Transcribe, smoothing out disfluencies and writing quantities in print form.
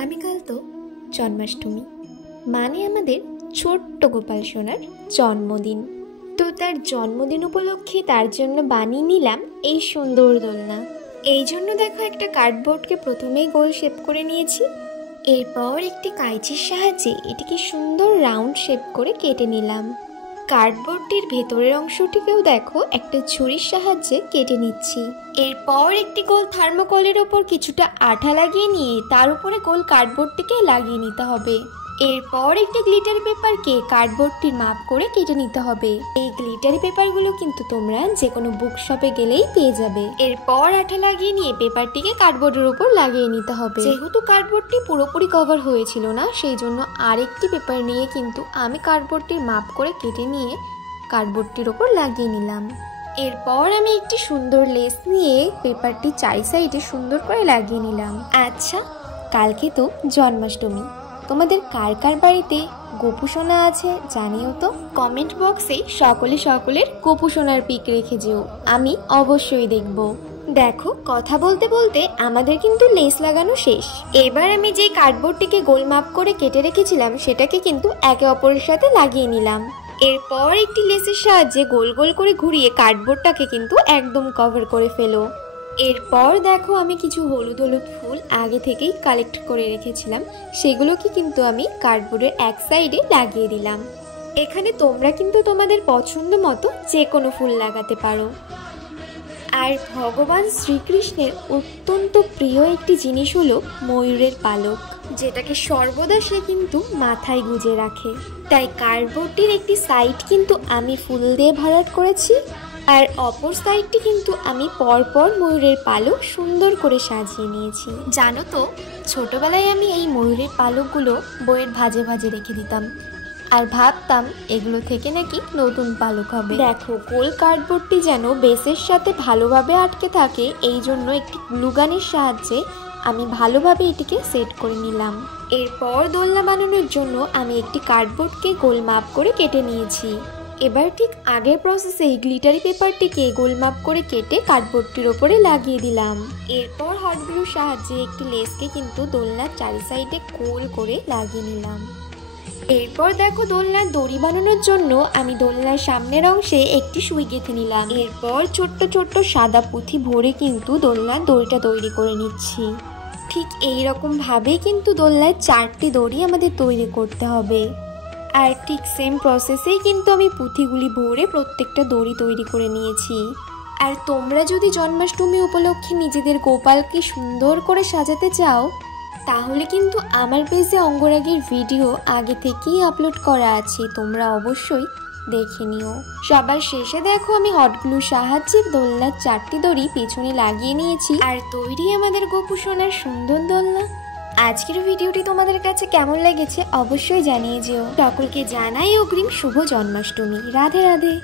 আগামীকাল তো জন্মাষ্টমী, মানে আমাদের ছোট্ট গোপাল সোনার জন্মদিন। তো তার জন্মদিন উপলক্ষে তার জন্য বানিয়ে নিলাম এই সুন্দর দোলনা। এই জন্য দেখো একটা কার্ডবোর্ডকে প্রথমেই গোল শেপ করে নিয়েছি, এরপর একটি কাঁচির সাহায্যে এটিকে সুন্দর রাউন্ড শেপ করে কেটে নিলাম। কার্ডবোর্ডটির ভেতরের অংশটিকেও দেখো একটা ছুরির সাহায্যে কেটে নিচ্ছি। এরপর একটি গোল থার্মোকলের ওপর কিছুটা আঠা লাগিয়ে নিয়ে তার উপরে গোল কার্ডবোর্ডটিকে লাগিয়ে নিতে হবে। এরপর একটি গ্লিটারি পেপারকে কার্ডবোর্ডটির মাপ করে কেটে নিতে হবে। এই গ্লিটারি পেপারগুলো কিন্তু তোমরা যে কোনো বুক শপে গেলেই পেয়ে যাবে। এরপর আঠা লাগিয়ে নিয়ে পেপারটিকে কার্ডবোর্ডের উপর লাগিয়ে নিতে হবে। যেহেতু কার্ডবোর্ডটি পুরোপুরি কভার হয়েছিল না, সেই জন্য আরেকটি পেপার নিয়ে কিন্তু আমি কার্ডবোর্ডটির মাপ করে কেটে নিয়ে কার্ডবোর্ডটির ওপর লাগিয়ে নিলাম। এরপর আমি একটি সুন্দর লেস নিয়ে পেপারটি চারি সাইডে সুন্দর করে লাগিয়ে নিলাম। আচ্ছা, কালকে তো জন্মাষ্টমী। তোমাদের কার কার বাড়িতে গোপু সোনা আছে জানিও তো। কমেন্ট বক্সে সকলের গোপু সোনার পিক রেখে যেও, আমি অবশ্যই দেখব। দেখো, কথা বলতে বলতে আমাদের কিন্তু লেস লাগানো শেষ। এবার আমি যে কার্ডবোর্ডটিকে গোল মাপ করে কেটে রেখেছিলাম সেটাকে কিন্তু একে অপরের সাথে লাগিয়ে নিলাম। এরপর একটি লেসের সাহায্যে গোল গোল করে ঘুরিয়ে কার্ডবোর্ডটাকে কিন্তু একদম কভার করে ফেলো। এরপর দেখো, আমি কিছু হলুদ হলুদ ফুল আগে থেকেই কালেক্ট করে রেখেছিলাম, সেগুলোকে কিন্তু আমি কার্ডবোর্ডের এক সাইডে লাগিয়ে দিলাম। এখানে তোমরা কিন্তু তোমাদের পছন্দ মতো যে কোনো ফুল লাগাতে পারো। আর ভগবান শ্রীকৃষ্ণের অত্যন্ত প্রিয় একটি জিনিস হলো ময়ূরের পালক, যেটাকে সর্বদা সে কিন্তু মাথায় গুজে রাখে। তাই কার্ডবোর্ডটির একটি সাইড কিন্তু আমি ফুল দিয়ে ভরাট করেছি, আর অপর সাইডটি কিন্তু আমি পরপর ময়ূরের পালক সুন্দর করে সাজিয়ে নিয়েছি। জানো তো, ছোটবেলায় আমি এই ময়ূরের পালকগুলো বইয়ের ভাঁজে ভাঁজে রেখে দিতাম, আর ভাবতাম এগুলো থেকে নাকি নতুন পালক হবে। দেখো, গোল কার্ডবোর্ডটি যেন বেসের সাথে ভালোভাবে আটকে থাকে, এই জন্য একটি গ্লুগানের সাহায্যে আমি ভালোভাবে এটিকে সেট করে নিলাম। এরপর দোলনা বানানোর জন্য আমি একটি কার্ডবোর্ডকে গোল মাপ করে কেটে নিয়েছি। এবার ঠিক আগের প্রসেসেই গ্লিটারি পেপারটিকে গোল মাপ করে কেটে কার্ডবোর্ডটির ওপরে লাগিয়ে দিলাম। এরপর হট গ্লুর সাহায্যে একটি লেসকে কিন্তু দোলনার চারি সাইডে গোল করে লাগিয়ে নিলাম। এরপর দেখো, দোলনার দড়ি বানানোর জন্য আমি দোলনার সামনের অংশে একটি সুই গেঁথে নিলাম। এরপর ছোট্ট ছোট্ট সাদা পুঁথি ভরে কিন্তু দোলনার দড়িটা তৈরি করে নিচ্ছি। ঠিক এই রকম ভাবে কিন্তু দোলনার 4টি দড়ি আমাদের তৈরি করতে হবে। আর ঠিক সেম প্রসেসেই কিন্তু আমি পুঁথিগুলি ভরে প্রত্যেকটা দড়ি তৈরি করে নিয়েছি। আর তোমরা যদি জন্মাষ্টমী উপলক্ষে নিজেদের গোপালকে সুন্দর করে সাজাতে চাও, তাহলে কিন্তু আমার পেজে অঙ্গরাগের ভিডিও আগে থেকেই আপলোড করা আছে, তোমরা অবশ্যই দেখে নিও। সবার শেষে দেখো, আমি হট গ্লুর সাহায্যে দোলনার 4টি দড়ি পেছনে লাগিয়ে নিয়েছি, আর তৈরি আমাদের গোপু সোনার সুন্দর দোলনা। আজকের ভিডিওটি তোমাদের কাছে কেমন লেগেছে অবশ্যই জানিয়ে যেও। সকলকে জানাই অগ্রিম শুভ জন্মাষ্টমী। রাধে রাধে।